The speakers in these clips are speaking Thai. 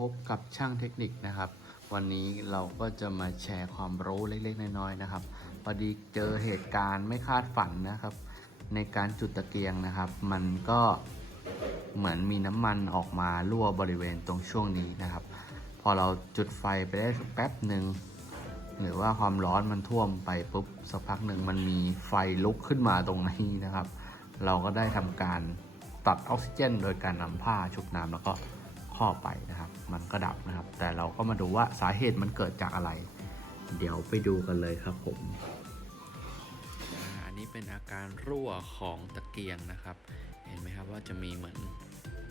พบกับช่างเทคนิคนะครับ วันนี้เราก็จะมาแชร์ความรู้เล็กๆน้อยๆนะครับพอดีเจอเหตุการณ์ไม่คาดฝันนะครับ ในการจุดตะเกียงนะครับ มันก็เหมือนมีน้ำมันออกมารั่วบริเวณตรงช่วงนี้นะครับ พอเราจุดไฟไปได้แป๊บหนึ่งหรือว่าความร้อนมันท่วมไปปุ๊บสักพักหนึ่งมันมีไฟลุกขึ้นมาตรงนี้นะครับ เราก็ได้ทำการตัดออกซิเจน โดยการนำผ้าชุบน้ำแล้วก็ ครอบไปนะครับ มันก็ดับนะครับ แต่เราก็มาดูว่าสาเหตุมันเกิดจากอะไร เดี๋ยวไปดูกันเลยครับผมอันนี้เป็นอาการรั่วของตะเกียงนะครับ เห็นไหมครับว่าจะมีเหมือน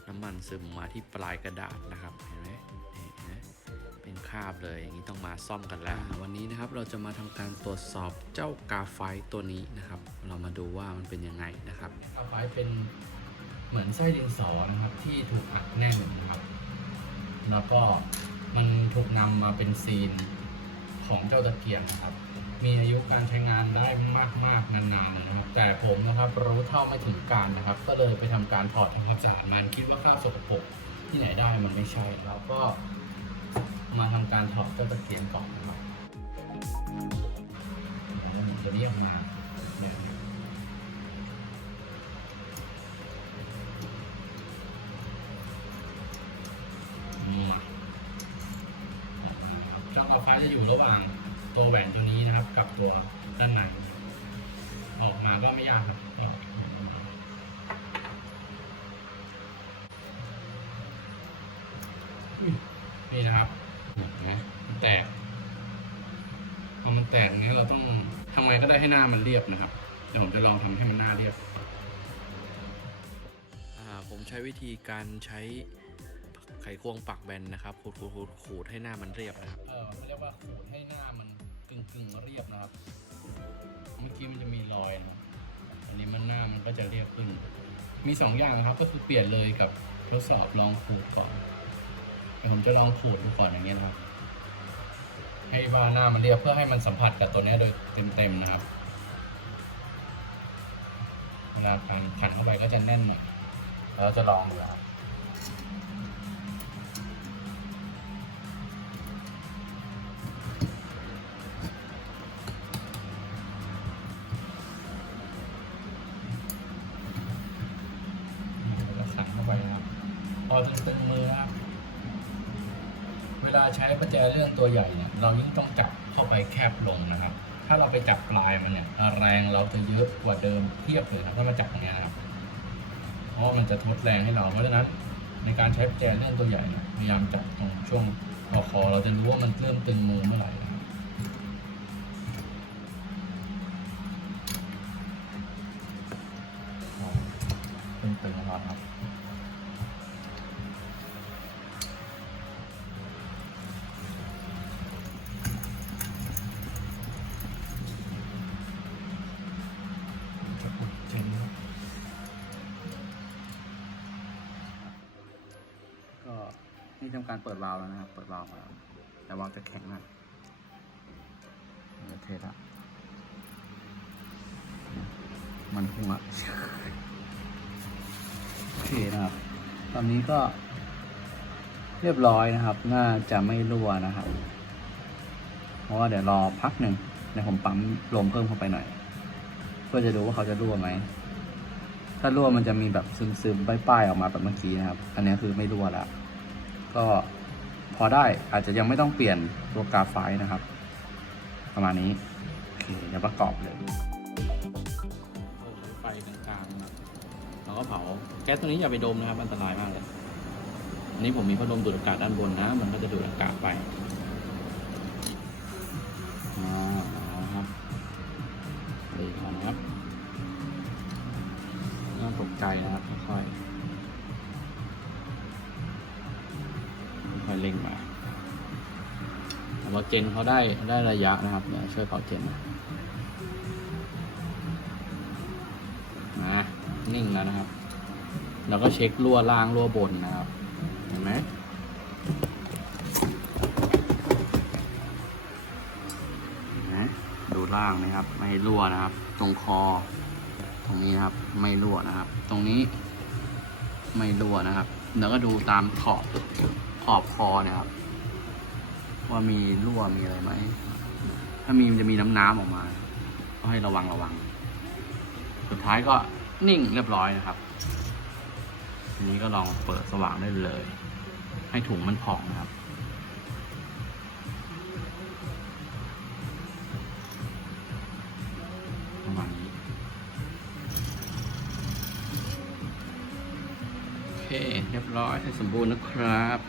น้ำมันซึมมาที่ปลายกระดาษนะครับเห็นไหมนี่เห็นไหมเป็นคราบเลยอย่างนี้ต้องมาซ่อมกันแล้ว วันนี้นะครับเราจะมาทำการตรวจสอบเจ้ากาไฟตัวนี้นะครับ เรามาดูว่ามันเป็นยังไงนะครับกาไฟเป็นเหมือนไส้ดินสอนะครับที่ถูกอัดแน่นนะครับ แล้วก็มันถูกนำมาเป็นซีนของเจ้าตะเกียงนะครับ มีอายุการใช้งานได้มากๆนานๆนะครับ แต่ผมนะครับรู้เท่าไม่ถึงการนะครับ ก็เลยไปทำการถอดทำความสะอาดมันคิดว่าคราบสกปรกที่ไหนได้มันไม่ใช่เราก็มาทำการถอดเจ้าตะเกียงก่อนนะครับแล้วมันจะเรียกมา จะอยู่ระหว่างตัวแหวนตัวนี้นะครับ กับตัวด้านในออกมาก็ไม่ยากครับนี่นะครับเห็นไหมมันแตกพอมันแตกอย่างนี้เราต้องทำไงก็ได้ให้หน้ามันเรียบนะครับเดี๋ยวผมจะลองทำให้มันหน้าเรียบผมใช้วิธีการใช้ ไขควงปักแบนนะครับขูดขูดขูดขูดให้หน้ามันเรียบนะครับเออเขาเรียกว่าขูดให้หน้ามันกึ่งกึ่งเรียบนะครับ เมื่อกี้มันจะมีรอยนะอันนี้มันหน้ามันก็จะเรียบขึ้น มีสองอย่างนะครับก็คือเปลี่ยนเลยกับทดสอบลองขูดก่อนเดี๋ยวผมจะลองขูดดูก่อนอย่างเงี้ยนะครับ ให้ว่าหน้ามันเรียบเพื่อให้มันสัมผัสกับตัวนี้โดยเต็มๆนะครับเวลาขันขันเข้าไปก็จะแน่นหน่อยเราจะลองดูครับ ตึงๆมือครับเวลาใช้ประแจเลื่อนตัวใหญ่เนี่ยเรายิ่งต้องจับเข้าไปแคบลงนะครับ ถ้าเราไปจับปลายมันเนี่ยแรงเราจะเยอะกว่าเดิมเทียบเลยครับถ้ามาจับอย่างเงี้ยนะครับ เพราะมันจะทดแรงให้เราเพราะฉะนั้น ในการใช้ประแจเลื่อนตัวใหญ่เนี่ยพยายามจับตรงช่วงคอคอเราจะรู้ว่ามันเริ่มตึงมือเมื่อไหร่ นี่ทำการเปิดวาล์วแล้วนะครับ เปิดวาล์วมาแต่วาล์วจะแข็งหน่อยโอเคละมันคงอะโอเคนะครับ ตอนนี้ก็เรียบร้อยนะครับ น่าจะไม่รั่วนะครับ เพราะว่าเดี๋ยวรอพักหนึ่งเดี๋ยวผมปั๊มลมเพิ่มเข้าไปหน่อย เพื่อจะดูว่าเขาจะรั่วไหม ถ้ารั่วมันจะมีแบบซึมๆป้ายๆออกมาแบบเมื่อกี้นะครับ อันนี้คือไม่รั่วแล้ว ก็พอได้อาจจะยังไม่ต้องเปลี่ยนตัวกราไฟนะครับ ประมาณนี้โอเคเดี๋ยวประกอบเลยใช้ไฟกลางๆเราก็เผาแก๊สตัวนี้อย่าไปดมนะครับอันตรายมากเลยอันนี้ผมมีพัดลมดูดอากาศด้านบนนะ มันก็จะดูดอากาศไปอ่าเอาละครับดีก่อนนะครับไม่ต้องตกใจนะครับค่อยๆ แต่ว่าเจนเขาได้ได้ระยะนะครับเนี่ยช่วยเป่าเจนนะนะนิ่งแล้วนะครับ แล้วก็เช็ครั่วล่างรั่วบนนะครับ เห็นไหมดูล่างนะครับ ไม่รั่วนะครับ ตรงคอ ตรงนี้นะครับ ไม่รั่วนะครับ ตรงนี้ไม่รั่วนะครับ แล้วก็ดูตามขอบขอบคอนี่ยครับ ว่ามีรั่วมีอะไรไหม ถ้ามีมันจะมีน้ำน้ำออกมา ก็ให้ระวังระวัง สุดท้ายก็นิ่งเรียบร้อยนะครับ ทีนี้ก็ลองเปิดสว่างได้เลย ให้ถุงมันผ่องนะครับประมาณนี้โอเค เรียบร้อยให้สมบูรณ์นะครับ